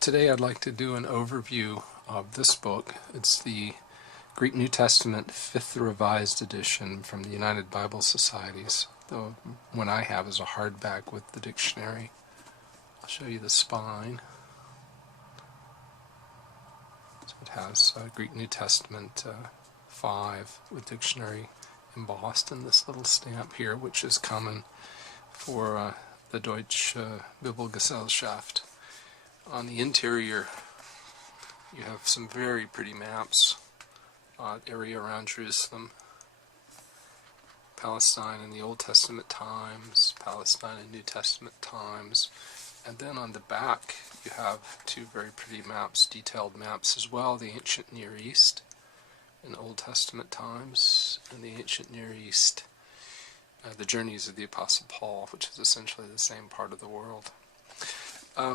Today I'd like to do an overview of this book. It's the Greek New Testament 5th Revised Edition from the United Bible Societies. The one I have is a hardback with the dictionary. I'll show you the spine. So it has Greek New Testament 5 with dictionary embossed in this little stamp here, which is common for the Deutsche Bibelgesellschaft. On the interior, you have some very pretty maps. Area around Jerusalem, Palestine in the Old Testament times, Palestine in New Testament times, and then on the back you have two very pretty maps, detailed maps as well, the ancient Near East in Old Testament times, and the ancient Near East, the journeys of the Apostle Paul, which is essentially the same part of the world. A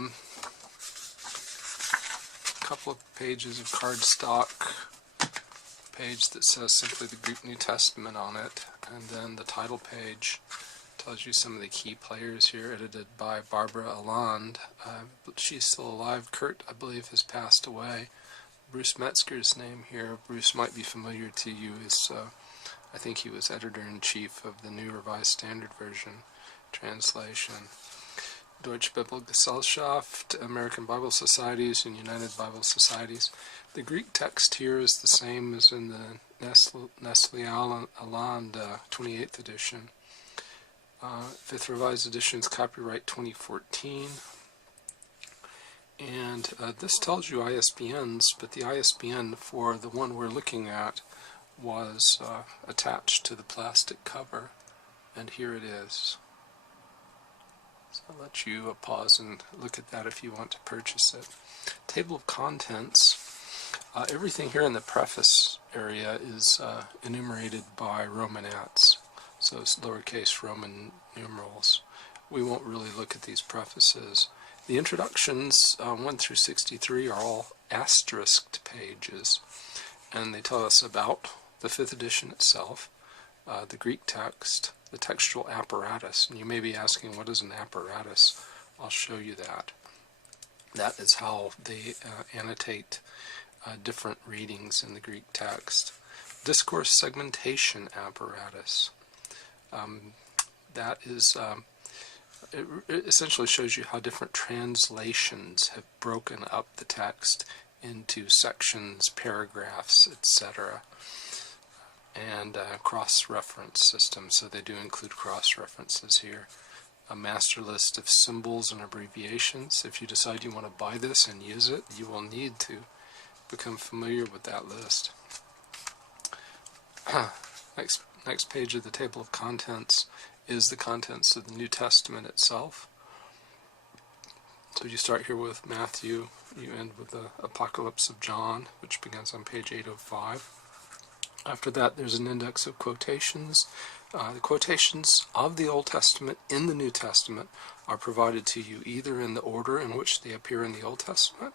couple of pages of cardstock, page that says simply the Greek New Testament on it, and then the title page tells you some of the key players here, edited by Barbara Alland. She's still alive. Kurt, I believe, has passed away. Bruce Metzger's name here, Bruce might be familiar to you, is I think he was editor-in-chief of the New Revised Standard Version translation. Deutsche Bibelgesellschaft, American Bible Societies, and United Bible Societies. The Greek text here is the same as in the Nestle Alland 28th edition. 5th Revised Edition is copyright 2014. And this tells you ISBNs, but the ISBN for the one we're looking at was attached to the plastic cover, and here it is. So I'll let you pause and look at that if you want to purchase it. Table of contents. Everything here in the preface area is enumerated by Romanettes, so it's lowercase Roman numerals. We won't really look at these prefaces. The introductions, 1 through 63, are all asterisked pages, and they tell us about the 5th edition itself, the Greek text, the textual apparatus. And you may be asking, what is an apparatus? I'll show you that. That is how they annotate different readings in the Greek text. Discourse segmentation apparatus. That is, it essentially shows you how different translations have broken up the text into sections, paragraphs, etc. And cross-reference system, so they do include cross-references here. A master list of symbols and abbreviations. If you decide you want to buy this and use it, you will need to become familiar with that list. Next page of the table of contents is the contents of the New Testament itself. So you start here with Matthew, you end with the Apocalypse of John, which begins on page 805. After that, there's an index of quotations. The quotations of the Old Testament in the New Testament are provided to you either in the order in which they appear in the Old Testament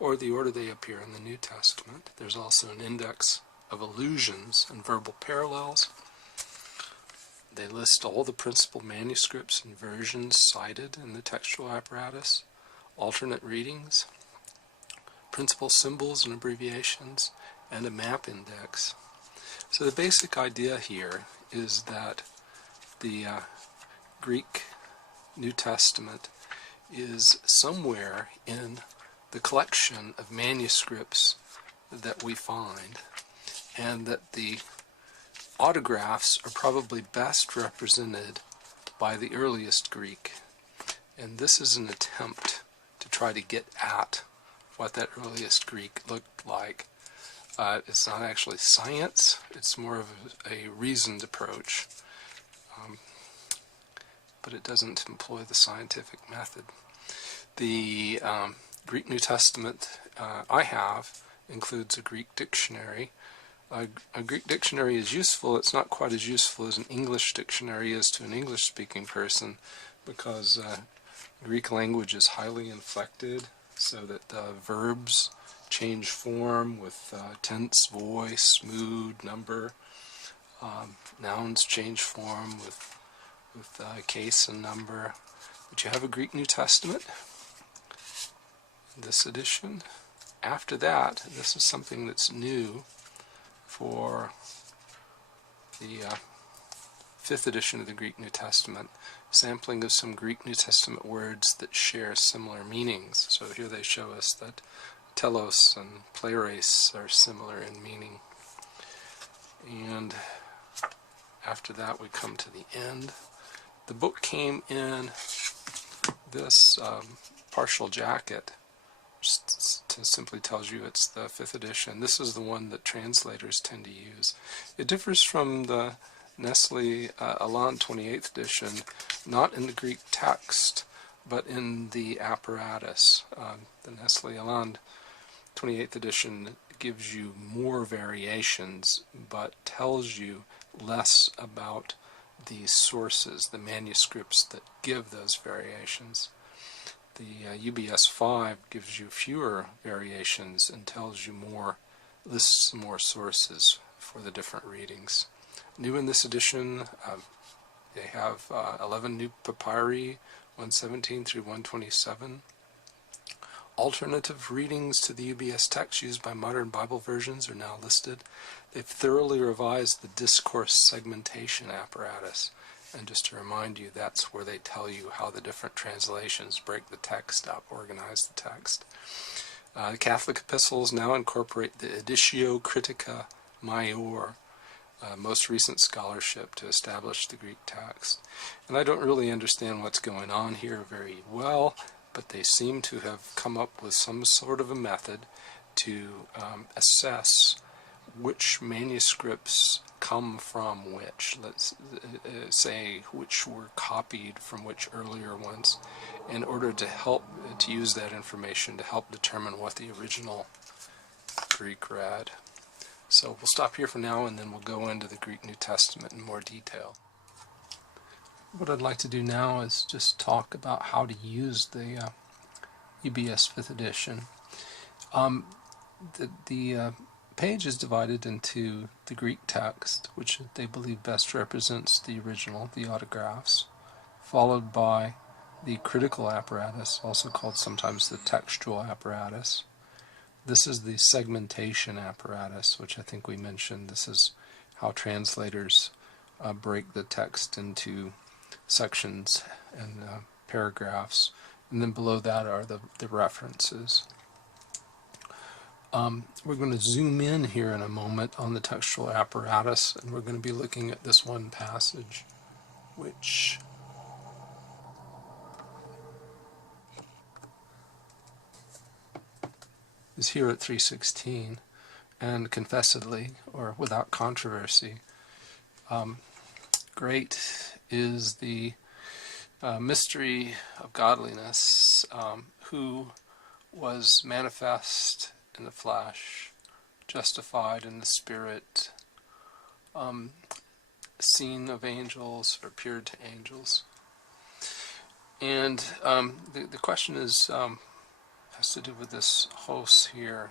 or the order they appear in the New Testament. There's also an index of allusions and verbal parallels. They list all the principal manuscripts and versions cited in the textual apparatus, alternate readings, principal symbols and abbreviations, and a map index. So the basic idea here is that the Greek New Testament is somewhere in the collection of manuscripts that we find, and that the autographs are probably best represented by the earliest Greek. And this is an attempt to try to get at what that earliest Greek looked like. It's not actually science, it's more of a reasoned approach, but it doesn't employ the scientific method. The Greek New Testament I have includes a Greek dictionary. A Greek dictionary is useful. It's not quite as useful as an English dictionary is to an English-speaking person, because Greek language is highly inflected, so that verbs change form with tense, voice, mood, number. Nouns change form with case and number. But you have a Greek New Testament. this edition. After that, this is something that's new for the 5th edition of the Greek New Testament, sampling of some Greek New Testament words that share similar meanings. So here they show us that telos and pleres are similar in meaning. And after that we come to the end. The book came in this partial jacket, which simply tells you it's the 5th edition. This is the one that translators tend to use. It differs from the Nestle Aland 28th edition, not in the Greek text, but in the apparatus. The Nestle Aland 28th edition gives you more variations, but tells you less about the sources, the manuscripts that give those variations. The UBS 5 gives you fewer variations and tells you more, lists more sources for the different readings. New in this edition, they have 11 new papyri, 117 through 127. Alternative readings to the UBS text used by modern Bible versions are now listed. They've thoroughly revised the discourse segmentation apparatus. And just to remind you, that's where they tell you how the different translations break the text up, organize the text. The Catholic epistles now incorporate the Editio Critica Maior, most recent scholarship to establish the Greek text. And I don't really understand what's going on here very well, but they seem to have come up with some sort of a method to assess which manuscripts come from which. Let's say which were copied from which earlier ones, in order to help to use that information to help determine what the original Greek read. So we'll stop here for now, and then we'll go into the Greek New Testament in more detail. What I'd like to do now is just talk about how to use the UBS 5th edition. The page is divided into the Greek text, which they believe best represents the original, the autographs, followed by the critical apparatus, also called sometimes the textual apparatus. This is the segmentation apparatus, which I think we mentioned. This is how translators break the text into sections and paragraphs, and then below that are the references. We're going to zoom in here in a moment on the textual apparatus, and we're going to be looking at this one passage, which is here at 316, and confessedly, or without controversy, great is the mystery of godliness, who was manifest in the flesh, justified in the spirit, seen of angels, or appeared to angels. And the question is has to do with this hos here.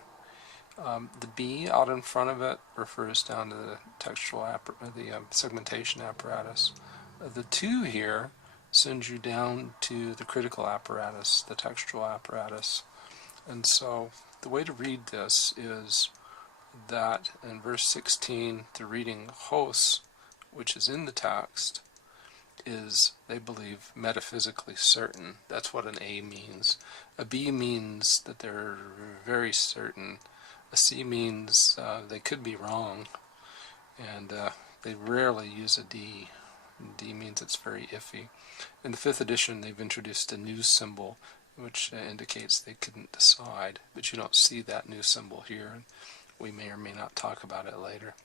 The B out in front of it refers down to the textual segmentation apparatus. The 2 here sends you down to the critical apparatus, the textual apparatus. And so the way to read this is that in verse 16, the reading hos, which is in the text, is, they believe, metaphysically certain. That's what an A means. A B means that they're very certain. A C means they could be wrong. And they rarely use a D. D means it's very iffy. In the 5th edition, they've introduced a new symbol, which indicates they couldn't decide. But you don't see that new symbol here. We may or may not talk about it later.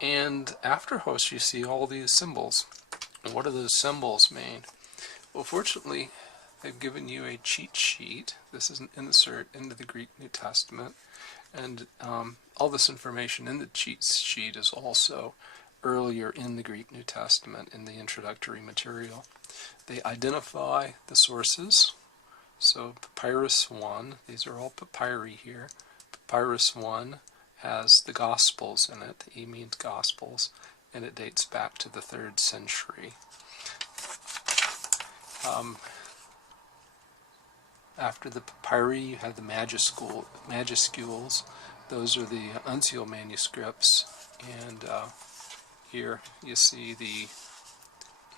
And after hos, you see all these symbols. And what do those symbols mean? Well, fortunately, they've given you a cheat sheet. This is an insert into the Greek New Testament. And all this information in the cheat sheet is also earlier in the Greek New Testament in the introductory material. They identify the sources. So Papyrus 1, these are all papyri here. Papyrus 1 has the Gospels in it. E means Gospels, and it dates back to the 3rd century. After the papyri, you have the majuscules. Those are the uncial manuscripts, and here you see the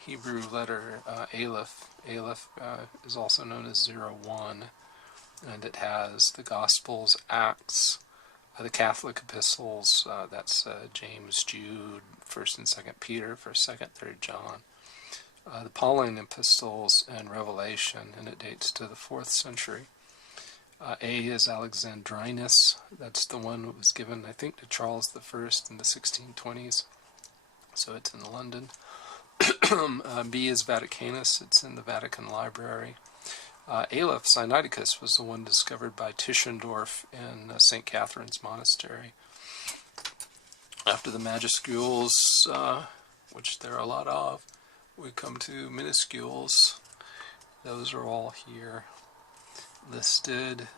Hebrew letter Aleph. Aleph is also known as 01, and it has the Gospels, Acts, the Catholic epistles, that's James, Jude, 1st and 2nd Peter, 1st, 2nd, 3rd John, the Pauline epistles, and Revelation, and it dates to the 4th century. A is Alexandrinus. That's the one that was given, I think, to Charles I in the 1620s, so it's in London. B is Vaticanus. It's in the Vatican Library. Aleph Sinaiticus was the one discovered by Tischendorf in St. Catherine's Monastery. After the majuscules, which there are a lot of, we come to minuscules. Those are all here listed,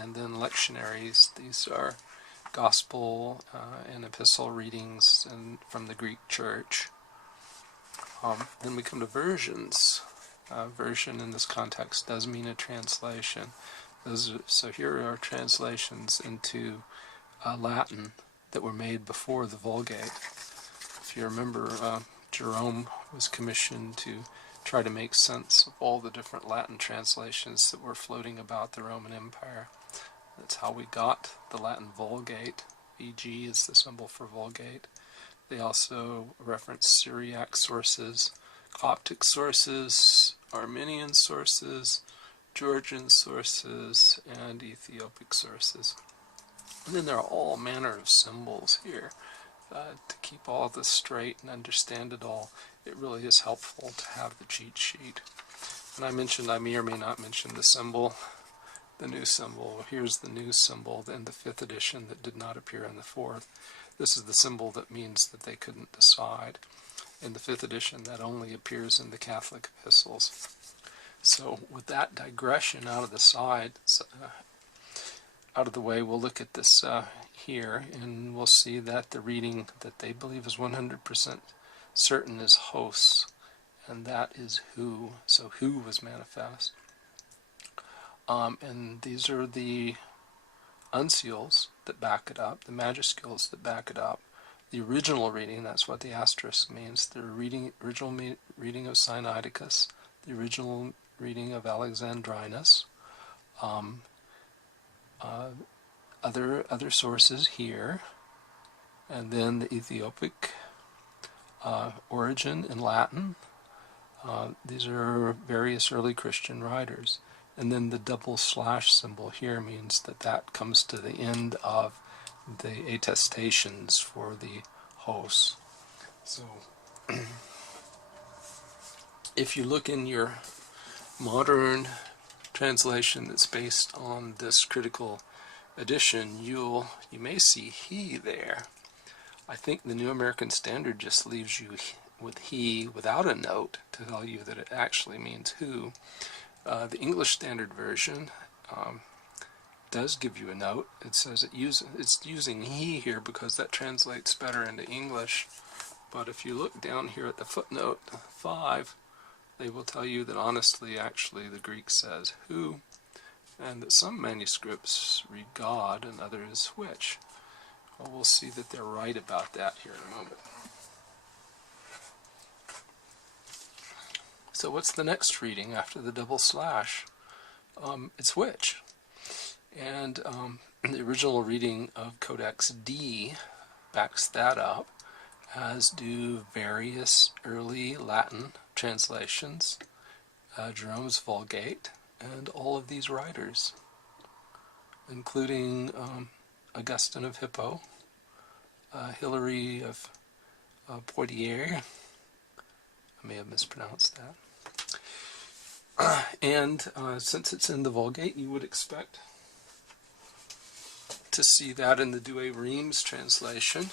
and then lectionaries. These are gospel and epistle readings from the Greek Church. Then we come to versions. Version in this context does mean a translation. So here are translations into Latin that were made before the Vulgate. If you remember, Jerome was commissioned to try to make sense of all the different Latin translations that were floating about the Roman Empire. That's how we got the Latin Vulgate. VG is the symbol for Vulgate. They also reference Syriac sources, Coptic sources, Armenian sources, Georgian sources, and Ethiopic sources. And then there are all manner of symbols here. To keep all this straight and understand it all, it really is helpful to have the cheat sheet. And I mentioned I may or may not mention the symbol, the new symbol. Here's the new symbol in the 5th edition that did not appear in the 4th. This is the symbol that means that they couldn't decide. In the 5th edition, that only appears in the Catholic epistles. So with that digression out of the way, we'll look at this here, and we'll see that the reading that they believe is 100% certain is hos, and that is who. So who was manifest. And these are the uncials that back it up, the majuscules that back it up. The original reading, that's what the asterisk means, the original reading of Sinaiticus, the original reading of Alexandrinus, other sources here, and then the Ethiopic origin in Latin. These are various early Christian writers. And then the double slash symbol here means that comes to the end of the attestations for the hos. So if you look in your modern translation that's based on this critical edition, you may see he there. I think the New American Standard just leaves you with he without a note to tell you that it actually means who. The English Standard Version does give you a note. It says it's using he here because that translates better into English. But if you look down here at the footnote 5, they will tell you that honestly, actually, the Greek says who, and that some manuscripts read God and others which. Well, we'll see that they're right about that here in a moment. So what's the next reading after the double slash? It's which. And the original reading of Codex D backs that up, as do various early Latin translations, Jerome's Vulgate, and all of these writers, including Augustine of Hippo, Hilary of Poitiers, I may have mispronounced that. And since it's in the Vulgate, you would expect to see that in the Douay Rheims translation,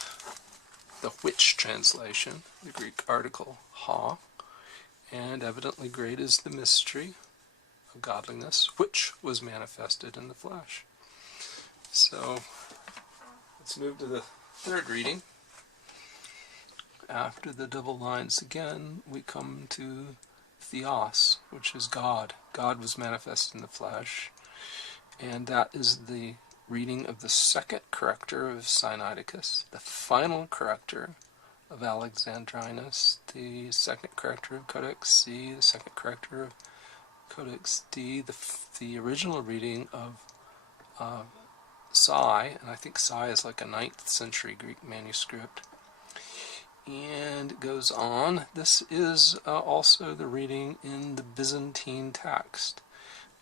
the which translation, the Greek article ha, and evidently great is the mystery of godliness, which was manifested in the flesh. So let's move to the third reading. After the double lines again, we come to theos. which is God. God was manifest in the flesh, and that is the reading of the second corrector of Sinaiticus, the final corrector of Alexandrinus, the second corrector of Codex C, the second corrector of Codex D, the original reading of Psi, and I think Psi is like a 9th century Greek manuscript. And it goes on. This is also the reading in the Byzantine text.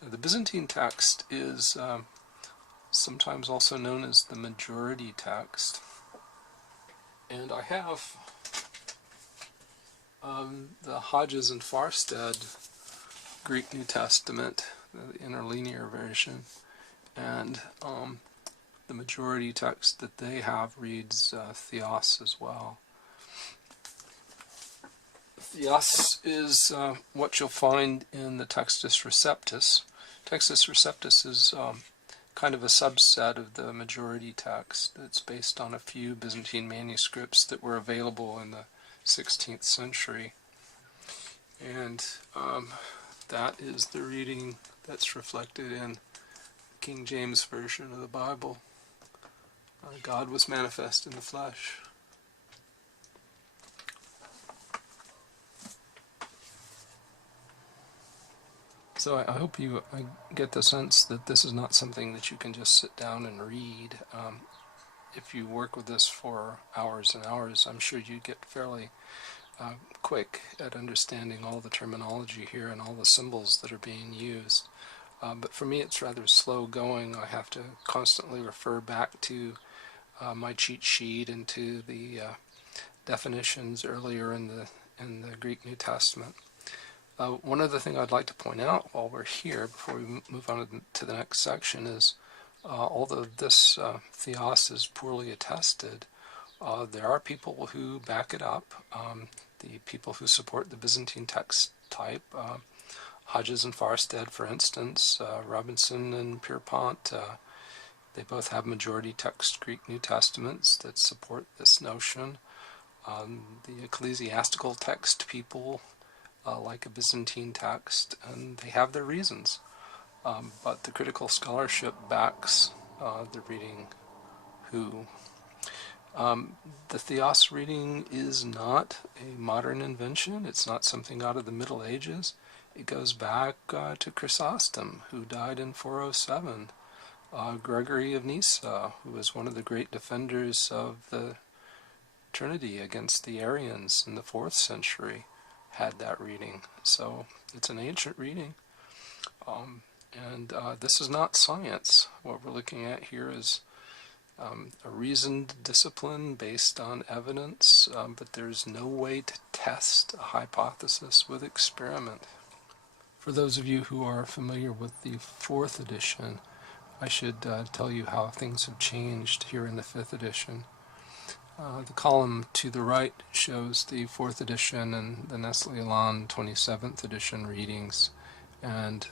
The Byzantine text is sometimes also known as the majority text. And I have the Hodges and Farstead Greek New Testament, the interlinear version, and the majority text that they have reads Theos as well. Theos is what you'll find in the Textus Receptus. Textus Receptus is kind of a subset of the majority text. It's based on a few Byzantine manuscripts that were available in the 16th century. And that is the reading that's reflected in King James Version of the Bible. God was manifest in the flesh. So I hope you get the sense that this is not something that you can just sit down and read. If you work with this for hours and hours, I'm sure you get fairly quick at understanding all the terminology here and all the symbols that are being used. But for me, it's rather slow going. I have to constantly refer back to my cheat sheet and to the definitions earlier in the Greek New Testament. One other thing I'd like to point out while we're here, before we move on to the next section, is although this Theos is poorly attested, there are people who back it up. The people who support the Byzantine text type, Hodges and Farstead, for instance, Robinson and Pierpont, they both have majority text Greek New Testaments that support this notion. The ecclesiastical text people like a Byzantine text, and they have their reasons. But the critical scholarship backs the reading who. The Theos reading is not a modern invention. It's not something out of the Middle Ages. It goes back to Chrysostom, who died in 407. Gregory of Nyssa, who was one of the great defenders of the Trinity against the Arians in the 4th century, had that reading. So it's an ancient reading. And this is not science. What we're looking at here is a reasoned discipline based on evidence, but there's no way to test a hypothesis with experiment. For those of you who are familiar with the 4th edition, I should tell you how things have changed here in the 5th edition. The column to the right shows the 4th edition and the Nestle-Aland 27th edition readings, and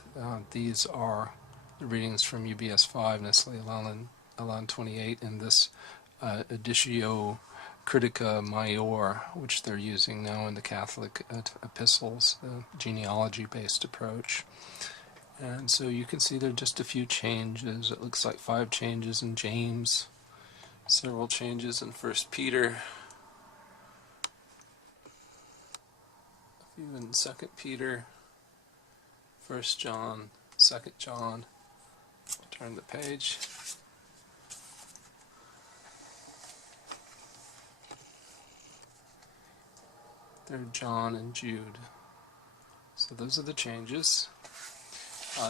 these are the readings from UBS 5, Nestle-Aland 28, and this Editio Critica Maior, which they're using now in the Catholic epistles, the genealogy-based approach. And so you can see there are just a few changes. It looks like 5 changes in James, several changes in 1 Peter, a few in 2 Peter, 1 John, 2 John. Turn the page. Third John and Jude. So those are the changes.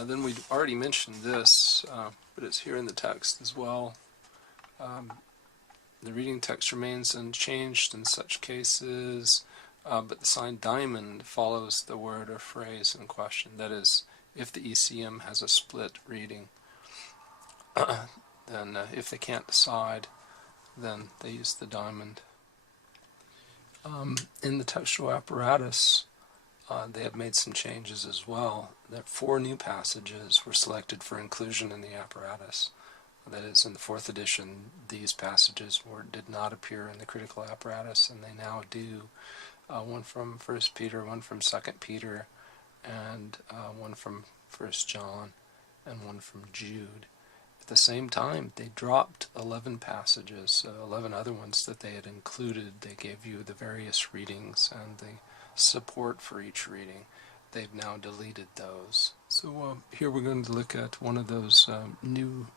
Then we'd already mentioned this, but it's here in the text as well. The reading text remains unchanged in such cases, but the sign diamond follows the word or phrase in question. That is, if the ECM has a split reading, then if they can't decide, then they use the diamond. In the textual apparatus, they have made some changes as well. That 4 new passages were selected for inclusion in the apparatus. That is, in the 4th edition, these passages did not appear in the critical apparatus, and they now do. One from 1 Peter, one from 2 Peter, and one from 1 John, and one from Jude. At the same time, they dropped 11 passages, 11 other ones that they had included. They gave you the various readings and the support for each reading. They've now deleted those. So here we're going to look at one of those new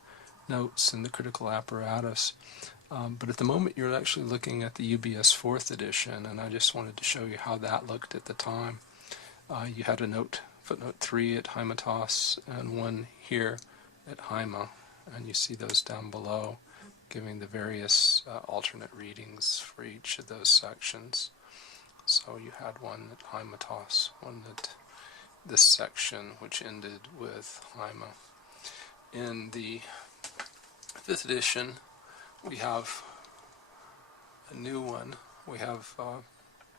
notes in the critical apparatus. But at the moment you're actually looking at the UBS 4th edition, and I just wanted to show you how that looked at the time. You had a note, footnote 3 at Hymetos, and one here at Hyma, and you see those down below, giving the various alternate readings for each of those sections. So you had one at Hymetos, one at this section, which ended with Hyma. In the 5th edition, we have a new one. We have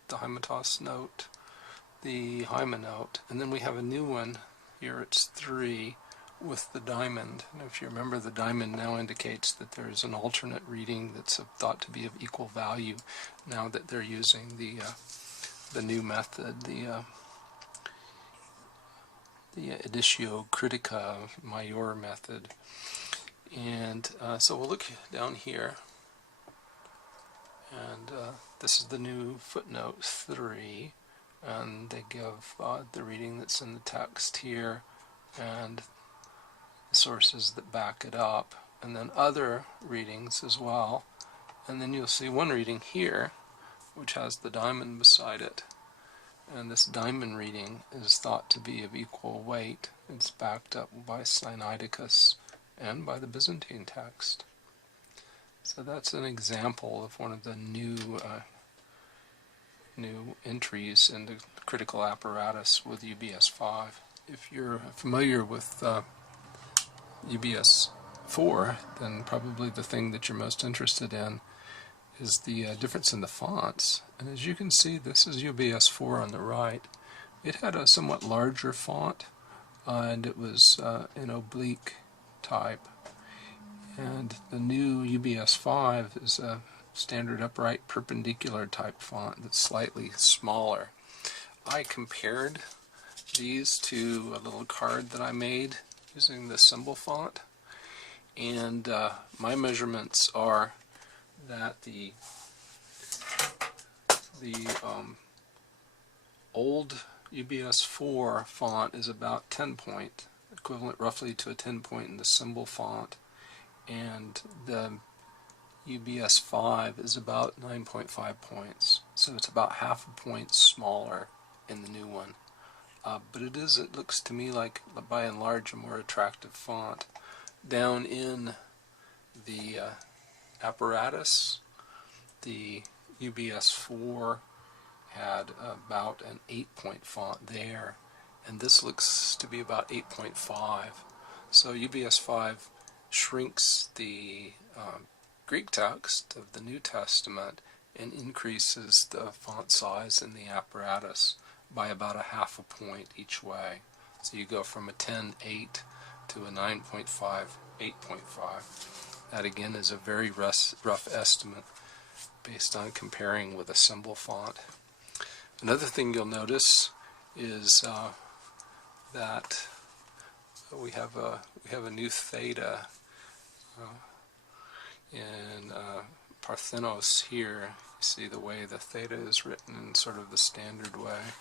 the Hymetos note, the Hyma note, and then we have a new one. Here it's 3 with the diamond. And if you remember, the diamond now indicates that there is an alternate reading that's thought to be of equal value now that they're using the new method, the Editio Critica Major method. And so we'll look down here, and this is the new footnote 3, and they give the reading that's in the text here and the sources that back it up, and then other readings as well. And then you'll see one reading here which has the diamond beside it, and this diamond reading is thought to be of equal weight. It's backed up by Sinaiticus and by the Byzantine text. So that's an example of one of the new entries in the critical apparatus with UBS 5. If you're familiar with UBS 4, then probably the thing that you're most interested in is the difference in the fonts. And as you can see, this is UBS 4 on the right. It had a somewhat larger font, and it was in oblique type. And the new UBS 5 is a standard upright perpendicular type font that's slightly smaller. I compared these to a little card that I made using the symbol font, and my measurements are that the old UBS 4 font is about 10 point, equivalent roughly to a 10 point in the symbol font, and the UBS 5 is about 9.5 points, so it's about half a point smaller in the new one. But it looks to me like, by and large, a more attractive font. Down in the apparatus, the UBS 4 had about an 8-point font there, and this looks to be about 8.5. So UBS 5 shrinks the Greek text of the New Testament and increases the font size in the apparatus by about a half a point each way. So you go from a 10.8 to a 9.5, 8.5. That again is a very rough estimate based on comparing with a symbol font. Another thing you'll notice is that we have a new theta in Parthenos here. You see the way the theta is written in sort of the standard way.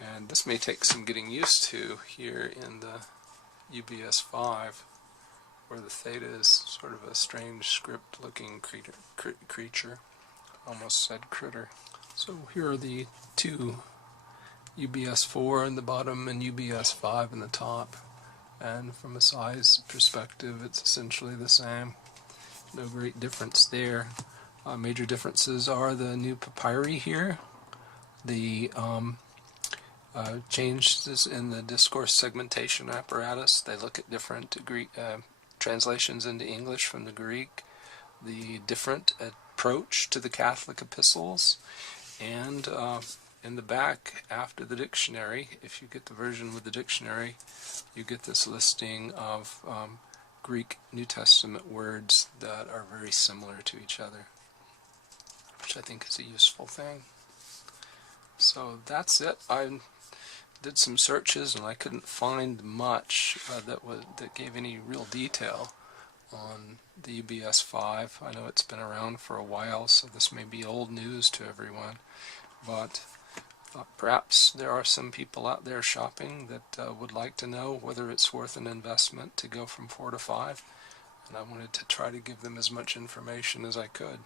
And this may take some getting used to here in the UBS 5, where the theta is sort of a strange script-looking creature. Almost said critter. So here are the two UBS 4 in the bottom and UBS 5 in the top. And from a size perspective, it's essentially the same. No great difference there. Major differences are the new papyri here, the changes in the discourse segmentation apparatus. They look at different Greek translations into English from the Greek, the different approach to the Catholic epistles, and in the back after the dictionary, if you get the version with the dictionary, you get this listing of Greek New Testament words that are very similar to each other, which I think is a useful thing. So that's it. did some searches and I couldn't find much that gave any real detail on the UBS 5. I know it's been around for a while, so this may be old news to everyone, but perhaps there are some people out there shopping that would like to know whether it's worth an investment to go from 4 to 5, and I wanted to try to give them as much information as I could.